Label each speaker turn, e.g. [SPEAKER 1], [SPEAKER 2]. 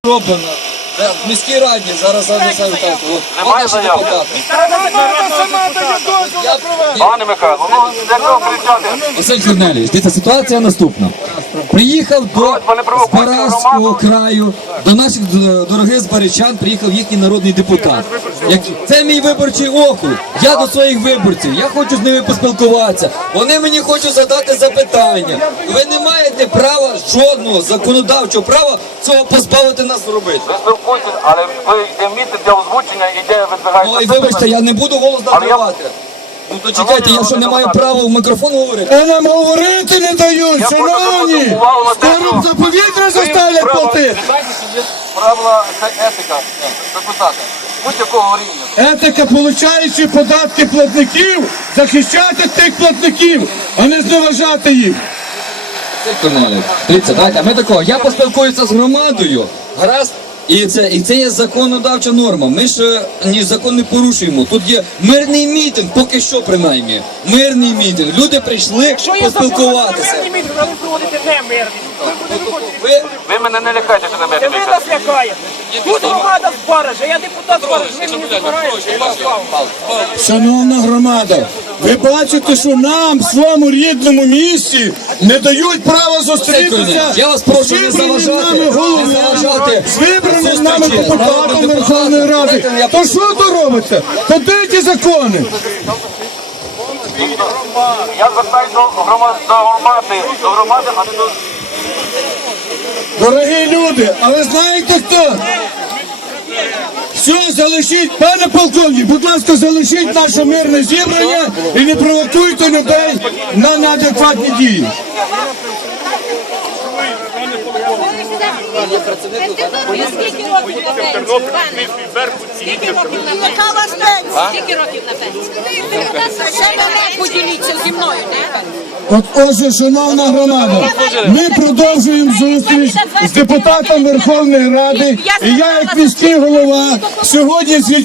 [SPEAKER 1] Роблено. В міській раді зараз занесемо так. Немає заяви? Пане Михайло, для цього кричати.
[SPEAKER 2] Василь Корнелійович, дивіться, ситуація наступна. Приїхав до Збаразького краю, до наших дорогих збаричан приїхав їхній народний депутат. Це мій виборчий округ. Я до своїх виборців, я хочу з ними поспілкуватися. Вони мені хочуть задати запитання. Ви не маєте права, жодного законодавчого права цього позбавити нас робити.
[SPEAKER 1] Ви спілкуєтесь, але ви йде мітинг для озвучення, ідея відбігається.
[SPEAKER 2] Ну і вибачте, я не буду голос надавати. Ну то чекайте, я що не маю права в мікрофон говорити?
[SPEAKER 3] А нам говорити не дають, шановні! Скоро за повітря заставлять платити!
[SPEAKER 1] Правила – це етика депутата. Будь-якого рівня.
[SPEAKER 3] Етика, получаючи податки платників, захищати тих платників, а не зневажати їх.
[SPEAKER 2] Дивіться, давайте, ми такого, я поспілкуюся з громадою, гаразд, і це є законодавча норма, ми ж ні закон не порушуємо, тут є мирний мітинг, поки що принаймні, мирний мітинг, люди прийшли поспілкуватися.
[SPEAKER 4] Мирний мітинг, а ви проводите не мирний.
[SPEAKER 1] Ви мене не лякайте, що на мене
[SPEAKER 4] Ви нас лякаєте. Тут громада з Баража, я депутат з Баража, ви мені збираєте.
[SPEAKER 3] Шановна громада, ви бачите, що нам в своєму рідному місті не дають права зустрітися
[SPEAKER 2] Я вас прошу не заважати,
[SPEAKER 3] з вибраним нами депутатом Верховної Ради. То що то робиться? То де ті закони?
[SPEAKER 1] Я звертаюся до громади, а не до...
[SPEAKER 3] Дорогі люди, а ви знаєте хто? Все, залишіть, пане полковник, будь ласка, залишіть наше мирне зібрання і не провокуйте людей на неадекватні дії.
[SPEAKER 5] Скільки років на пенсії, пане? Скільки років на пенсії?
[SPEAKER 6] Яка у вас пенсія?
[SPEAKER 5] Скільки років на пенсії? Ще мене поділіться зі мною, не?
[SPEAKER 3] Отже, шановна громада, ми продовжуємо зустріч з депутатом Верховної Ради, і я, як міський голова, сьогодні